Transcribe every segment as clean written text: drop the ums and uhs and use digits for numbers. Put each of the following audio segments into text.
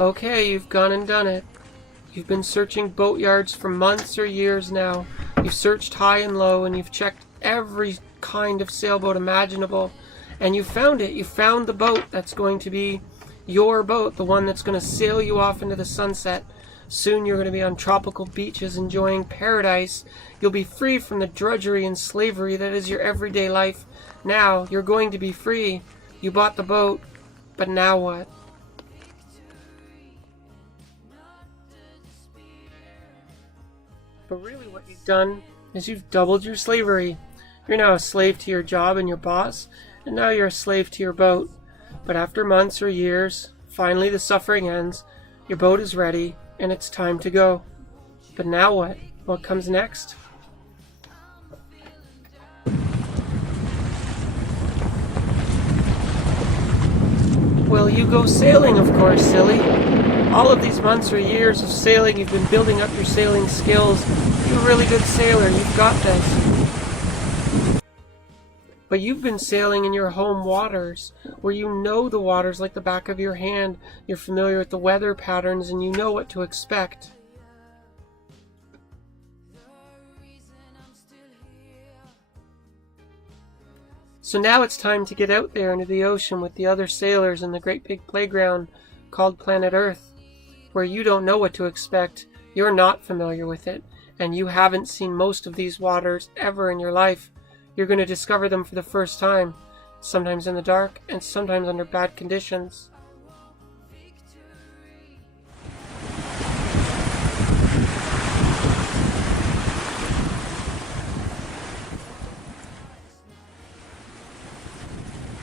Okay, you've gone and done it. You've been searching boatyards for months or years now. You've searched high and low, and you've checked every kind of sailboat imaginable. And you found it. You found the boat that's going to be your boat, the one that's going to sail you off into the sunset. Soon you're going to be on tropical beaches enjoying paradise. You'll be free from the drudgery and slavery that is your everyday life. Now you're going to be free. You bought the boat, but now what? But really what you've done is you've doubled your slavery. You're now a slave to your job and your boss, and now you're a slave to your boat. But after months or years, finally the suffering ends, your boat is ready, and it's time to go. But now what? What comes next? Well, you go sailing, of course, silly. All of these months or years of sailing, you've been building up your sailing skills. You're a really good sailor. You've got this. But you've been sailing in your home waters, where you know the waters like the back of your hand. You're familiar with the weather patterns, and you know what to expect. So now it's time to get out there into the ocean with the other sailors in the great big playground called Planet Earth, where you don't know what to expect. You're not familiar with it, and you haven't seen most of these waters ever in your life. You're going to discover them for the first time, sometimes in the dark and sometimes under bad conditions.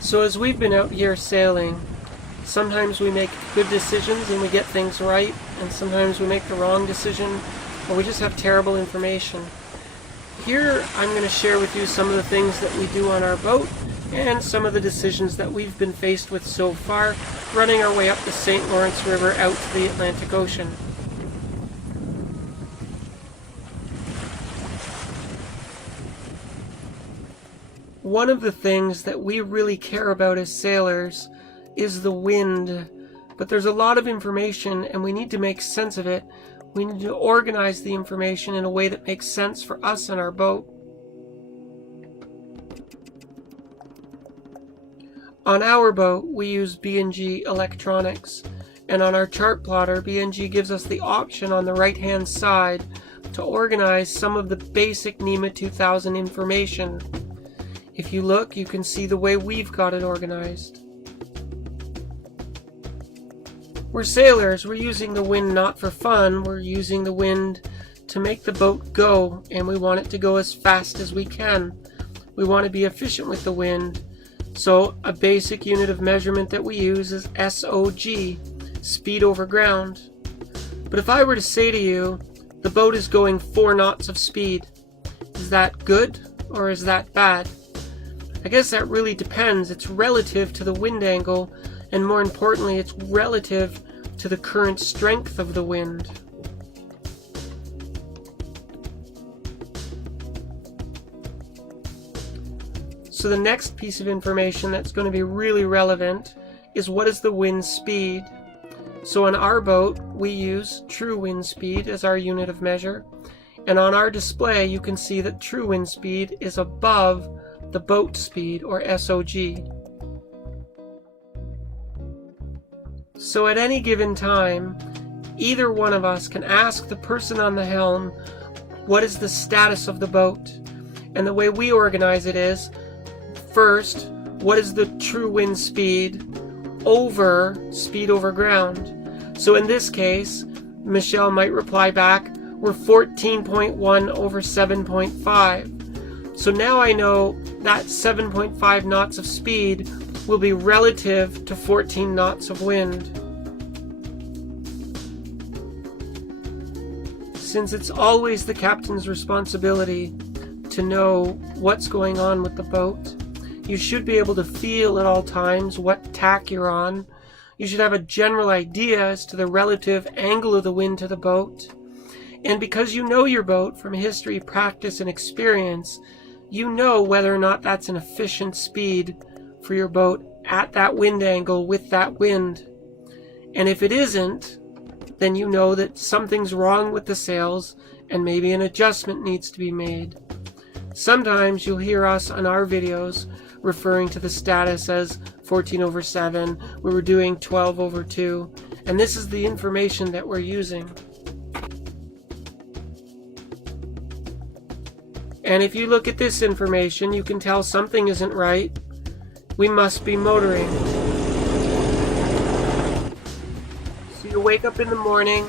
So as we've been out here sailing, sometimes we make good decisions and we get things right, and sometimes we make the wrong decision or we just have terrible information. Here I'm going to share with you some of the things that we do on our boat and some of the decisions that we've been faced with so far, running our way up the St. Lawrence River out to the Atlantic Ocean. One of the things that we really care about as sailors is the wind, but there's a lot of information and we need to make sense of it. We need to organize the information in a way that makes sense for us and our boat. On our boat, we use B&G electronics, and on our chart plotter, B&G gives us the option on the right-hand side to organize some of the basic NEMA 2000 information. If you look, you can see the way we've got it organized. We're sailors. We're using the wind not for fun. We're using the wind to make the boat go, and we want it to go as fast as we can. We want to be efficient with the wind. So a basic unit of measurement that we use is SOG, speed over ground. But if I were to say to you, the boat is going 4 knots of speed, is that good or is that bad? I guess that really depends. It's relative to the wind angle, and more importantly, it's relative to the current strength of the wind. So the next piece of information that's going to be really relevant is what is the wind speed. So on our boat, we use true wind speed as our unit of measure, and on our display you can see that true wind speed is above the boat speed, or SOG. So at any given time, either one of us can ask the person on the helm, what is the status of the boat? And the way we organize it is, first, what is the true wind speed over speed over ground? So in this case, Michelle might reply back, we're 14.1 over 7.5. So now I know that 7.5 knots of speed will be relative to 14 knots of wind. Since it's always the captain's responsibility to know what's going on with the boat, you should be able to feel at all times what tack you're on. You should have a general idea as to the relative angle of the wind to the boat. And because you know your boat from history, practice, and experience, you know whether or not that's an efficient speed for your boat at that wind angle with that wind. And if it isn't, then you know that something's wrong with the sails and maybe an adjustment needs to be made. Sometimes you'll hear us on our videos referring to the status as 14/7, we were doing 12/2, and this is the information that we're using. And if you look at this information, you can tell something isn't right. We must be motoring. So you wake up in the morning,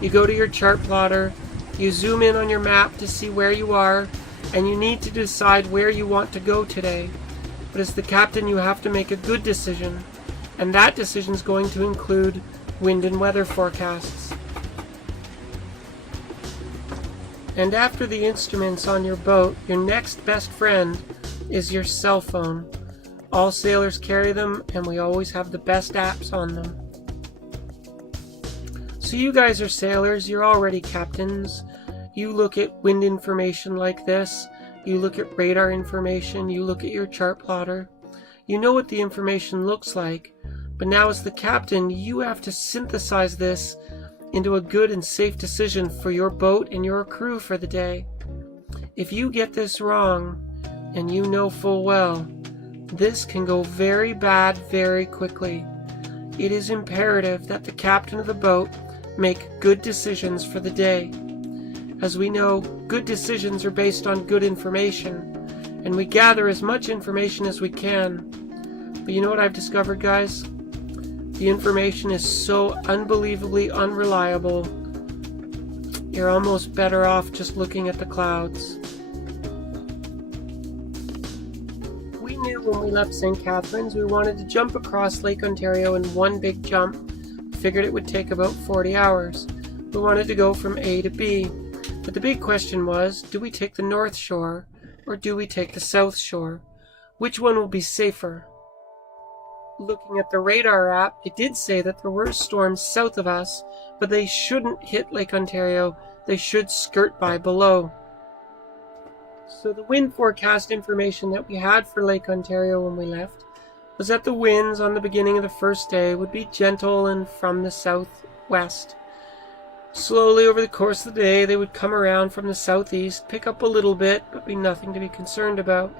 you go to your chart plotter, you zoom in on your map to see where you are, and you need to decide where you want to go today. But as the captain, you have to make a good decision, and that decision is going to include wind and weather forecasts. And after the instruments on your boat, your next best friend is your cell phone. All sailors carry them, and we always have the best apps on them. So you guys are sailors, you're already captains. You look at wind information like this, you look at radar information, you look at your chart plotter. You know what the information looks like, but now as the captain, you have to synthesize this into a good and safe decision for your boat and your crew for the day. If you get this wrong, and you know full well, this can go very bad very quickly. It is imperative that the captain of the boat make good decisions for the day. As we know, good decisions are based on good information, and we gather as much information as we can. But you know what I've discovered, guys? The information is so unbelievably unreliable, you're almost better off just looking at the clouds. We knew when we left St. Catharines we wanted to jump across Lake Ontario in one big jump. We figured it would take about 40 hours. We wanted to go from A to B. But the big question was, do we take the North Shore or do we take the South Shore? Which one will be safer? Looking at the radar app, it did say that there were storms south of us, but they shouldn't hit Lake Ontario. They should skirt by below. So the wind forecast information that we had for Lake Ontario when we left was that the winds on the beginning of the first day would be gentle and from the southwest. Slowly over the course of the day, they would come around from the southeast, pick up a little bit, but be nothing to be concerned about.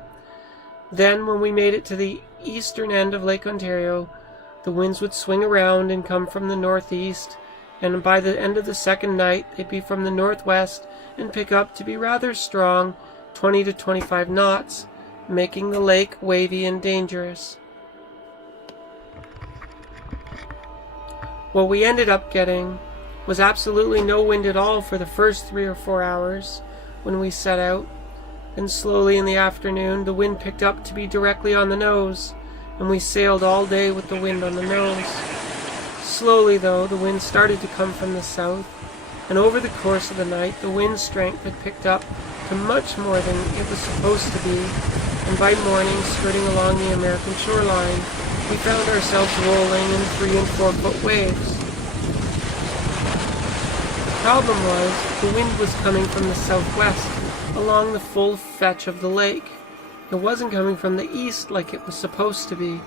Then, when we made it to the eastern end of Lake Ontario, the winds would swing around and come from the northeast, and by the end of the second night, they'd be from the northwest and pick up to be rather strong, 20 to 25 knots, making the lake wavy and dangerous. What we ended up getting was absolutely no wind at all for the first 3 or 4 hours when we set out, and slowly in the afternoon the wind picked up to be directly on the nose, and we sailed all day with the wind on the nose. Slowly though, the wind started to come from the south, and over the course of the night the wind strength had picked up to much more than it was supposed to be, and by morning, skirting along the American shoreline, we found ourselves rolling in 3 and 4 foot waves. The problem was, the wind was coming from the southwest, along the full fetch of the lake. It wasn't coming from the east like it was supposed to be.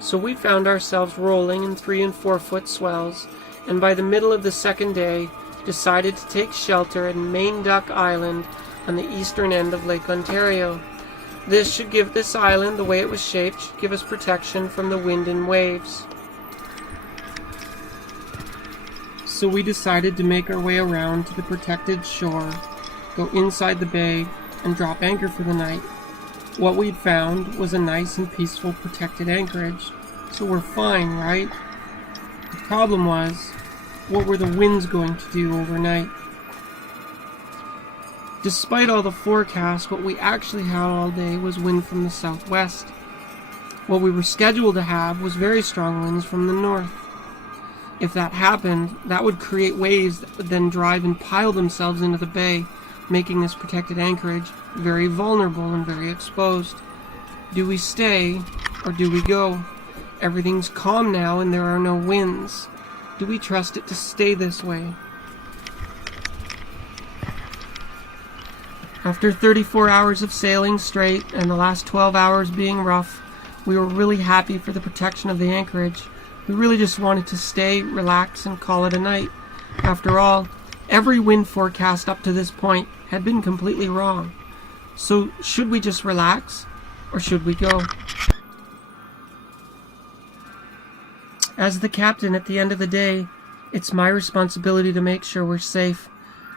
So we found ourselves rolling in 3 and 4 foot swells, and by the middle of the second day, decided to take shelter at Main Duck Island on the eastern end of Lake Ontario. This island, the way it was shaped, should give us protection from the wind and waves. So we decided to make our way around to the protected shore, go inside the bay, and drop anchor for the night. What we'd found was a nice and peaceful protected anchorage, so we're fine, right? The problem was, what were the winds going to do overnight? Despite all the forecasts, what we actually had all day was wind from the southwest. What we were scheduled to have was very strong winds from the north. If that happened, that would create waves that would then drive and pile themselves into the bay, making this protected anchorage very vulnerable and very exposed. Do we stay, or do we go? Everything's calm now and there are no winds. Do we trust it to stay this way? After 34 hours of sailing straight and the last 12 hours being rough, we were really happy for the protection of the anchorage, We really just wanted to stay, relax, and call it a night. After all, every wind forecast up to this point had been completely wrong. So should we just relax, or should we go? As the captain, at the end of the day, it's my responsibility to make sure we're safe.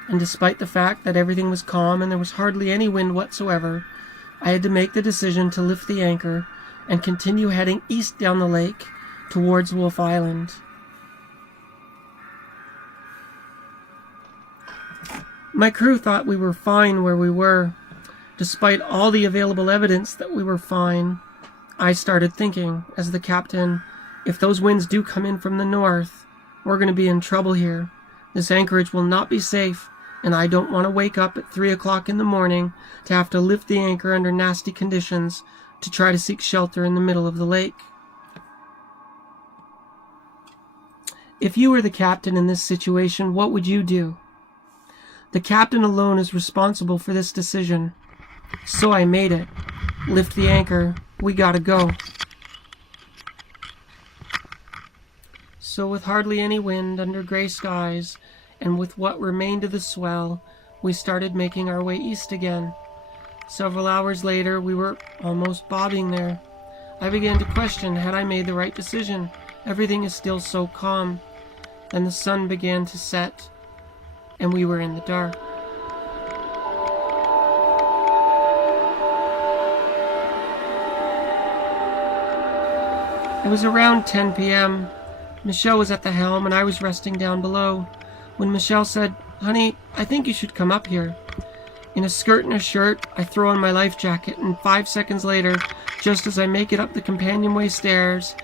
And despite the fact that everything was calm and there was hardly any wind whatsoever, I had to make the decision to lift the anchor and continue heading east down the lake towards Wolf Island. My crew thought we were fine where we were. Despite all the available evidence that we were fine, I started thinking, as the captain, if those winds do come in from the north, we're going to be in trouble here. This anchorage will not be safe, and I don't want to wake up at 3 o'clock in the morning to have to lift the anchor under nasty conditions to try to seek shelter in the middle of the lake. If you were the captain in this situation, what would you do? The captain alone is responsible for this decision. So I made it. Lift the anchor. We gotta go. So with hardly any wind, under gray skies, and with what remained of the swell, we started making our way east again. Several hours later, we were almost bobbing there. I began to question, had I made the right decision? Everything is still so calm. Then the sun began to set, and we were in the dark. It was around 10 p.m. Michelle was at the helm and I was resting down below, when Michelle said, "Honey, I think you should come up here." In a skirt and a shirt, I throw on my life jacket, and 5 seconds later, just as I make it up the companionway stairs,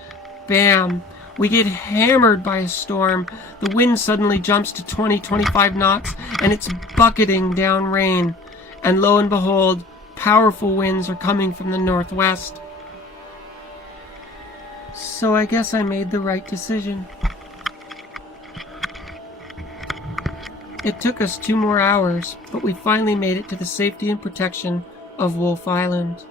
bam! We get hammered by a storm. The wind suddenly jumps to 20-25 knots, and it's bucketing down rain. And lo and behold, powerful winds are coming from the northwest. So I guess I made the right decision. It took us 2 more hours, but we finally made it to the safety and protection of Wolf Island.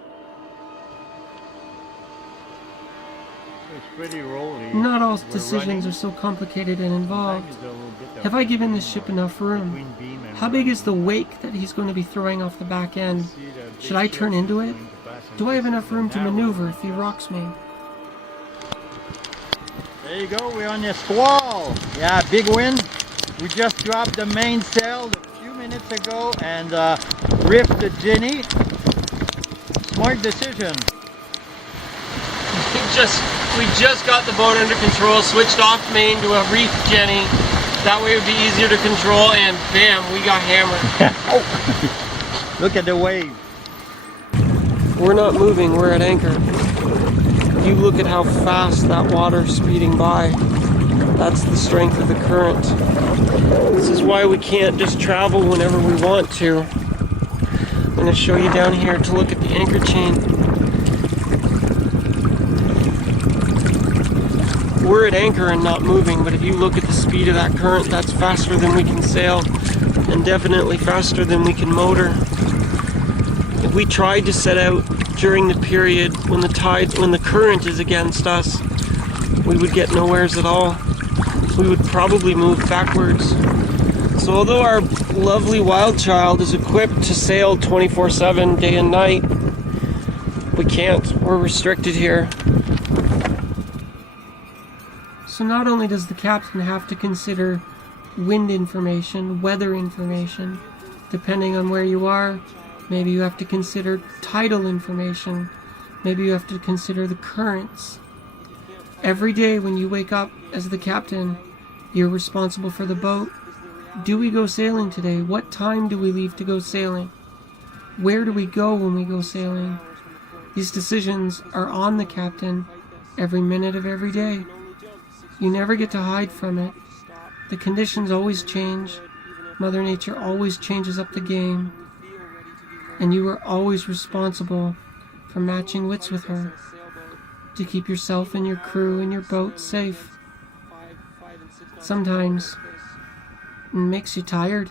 It's pretty rolly. Not all decisions are so complicated and involved. Have I given this ship enough room? How big is the wake that he's going to be throwing off the back end? Should I turn into it? Do I have enough room to maneuver if he rocks me? There you go, we're on the squall. Yeah, big wind. We just dropped the mainsail a few minutes ago and ripped the Jenny. Smart decision. We just got the boat under control, switched off main to a reef Jenny. That way it would be easier to control, and bam, we got hammered. Oh. Look at the wave. We're not moving, we're at anchor. You look at how fast that water's speeding by. That's the strength of the current. This is why we can't just travel whenever we want to. I'm going to show you down here to look at the anchor chain. We're at anchor and not moving, but if you look at the speed of that current, that's faster than we can sail, and definitely faster than we can motor. If we tried to set out during the period when the current is against us, we would get nowheres at all. We would probably move backwards. So although our lovely WildChild is equipped to sail 24/7 day and night, we can't. We're restricted here. So not only does the captain have to consider wind information, weather information, depending on where you are, maybe you have to consider tidal information, maybe you have to consider the currents. Every day when you wake up as the captain, you're responsible for the boat. Do we go sailing today? What time do we leave to go sailing? Where do we go when we go sailing? These decisions are on the captain every minute of every day. You never get to hide from it. The conditions always change. Mother Nature always changes up the game. And you are always responsible for matching wits with her to keep yourself and your crew and your boat safe. Sometimes it makes you tired.